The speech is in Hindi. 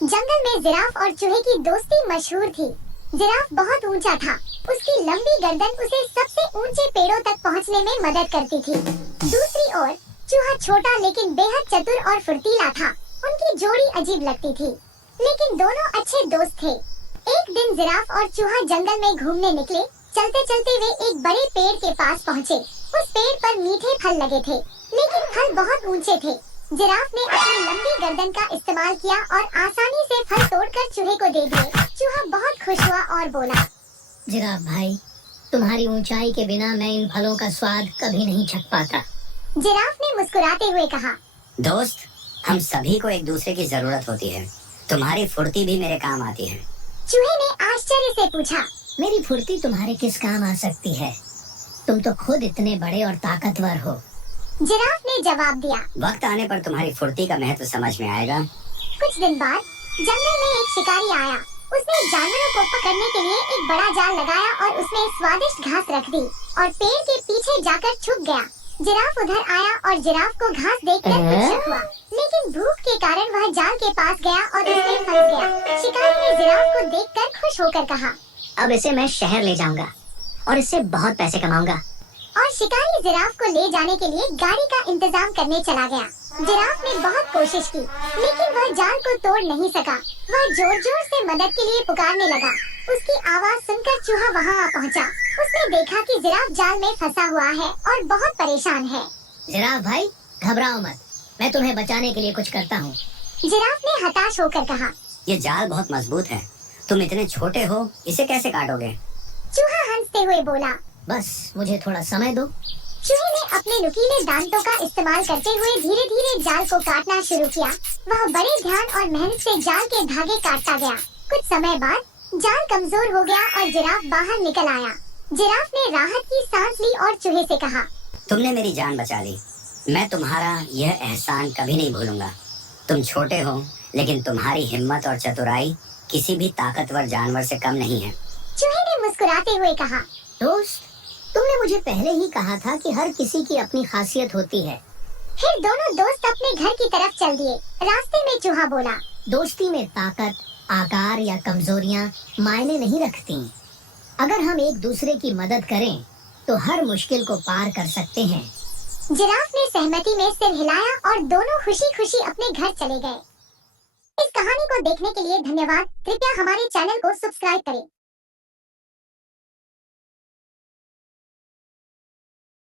जंगल में जिराफ और चूहे की दोस्ती मशहूर थी। जिराफ बहुत ऊंचा था। उसकी लंबी गर्दन उसे सबसे ऊंचे पेड़ों तक पहुंचने में मदद करती थी। दूसरी ओर चूहा छोटा लेकिन बेहद चतुर और फुर्तीला था। उनकी जोड़ी अजीब लगती थी, लेकिन दोनों अच्छे दोस्त थे। एक दिन जिराफ और चूहा जंगल में घूमने निकले। चलते चलते वे एक बड़े पेड़ के पास पहुँचे। उस पेड़ पर मीठे फल लगे थे, लेकिन फल बहुत ऊंचे थे। जिराफ ने अपनी लंबी गर्दन का इस्तेमाल किया और आसानी से फल तोड़कर चूहे को दे दिए। चूहा बहुत खुश हुआ और बोला, जिराफ भाई, तुम्हारी ऊंचाई के बिना मैं इन फलों का स्वाद कभी नहीं चख पाता। जिराफ ने मुस्कुराते हुए कहा, दोस्त, हम सभी को एक दूसरे की जरूरत होती है। तुम्हारी फुर्ती भी मेरे काम आती है। चूहे ने आश्चर्य से पूछा, मेरी फुर्ती तुम्हारे किस काम आ सकती है? तुम तो खुद इतने बड़े और ताकतवर हो। जिराफ ने जवाब दिया, वक्त आने पर तुम्हारी फुर्ती का महत्व समझ में आएगा। कुछ दिन बाद जंगल में एक शिकारी आया। उसने जानवरों को पकड़ने के लिए एक बड़ा जाल लगाया और उसमें स्वादिष्ट घास रख दी और पेड़ के पीछे जाकर छुप गया। जिराफ उधर आया और जिराफ को घास देखकर कुछ शक हुआ, लेकिन भूख के कारण वह जाल के पास गया और उसमें फंस गया। शिकारी ने जिराफ को देखकर खुश होकर कहा, अब इसे मैं शहर ले जाऊंगा और इससे बहुत पैसे कमाऊंगा। और शिकारी जिराफ को ले जाने के लिए गाड़ी का इंतजाम करने चला गया। जिराफ ने बहुत कोशिश की, लेकिन वह जाल को तोड़ नहीं सका। वह जोर जोर से मदद के लिए पुकारने लगा। उसकी आवाज सुनकर चूहा वहां आ पहुंचा। उसने देखा कि जिराफ जाल में फंसा हुआ है और बहुत परेशान है। जिराफ भाई, घबराओ मत, मैं तुम्हें बचाने के लिए कुछ करता हूँ। जिराफ ने हताश होकर कहा, ये जाल बहुत मजबूत है। तुम इतने छोटे हो, इसे कैसे काटोगे? चूहा हंसते हुए बोला, बस मुझे थोड़ा समय दो। चूहे ने अपने नुकीले दांतों का इस्तेमाल करते हुए धीरे धीरे जाल को काटना शुरू किया। वह बड़े ध्यान और मेहनत से जाल के धागे काटता गया। कुछ समय बाद जाल कमजोर हो गया और जिराफ बाहर निकल आया। जिराफ ने राहत की सांस ली और चूहे से कहा, तुमने मेरी जान बचा ली। मैं तुम्हारा यह एहसान कभी नहीं भूलूंगा। तुम छोटे हो, लेकिन तुम्हारी हिम्मत और चतुराई किसी भी ताकतवर जानवर से कम नहीं है। चूहे ने मुस्कुराते हुए कहा, दोस्त, तुमने मुझे पहले ही कहा था कि हर किसी की अपनी खासियत होती है। फिर दोनों दोस्त अपने घर की तरफ चल दिए। रास्ते में चूहा बोला, दोस्ती में ताकत, आकार या कमजोरियां मायने नहीं रखती। अगर हम एक दूसरे की मदद करें तो हर मुश्किल को पार कर सकते हैं। जिराफ ने सहमति में सिर हिलाया और दोनों खुशी खुशी अपने घर चले गए। इस कहानी को देखने के लिए धन्यवाद। कृपया हमारे चैनल को सब्सक्राइब करें।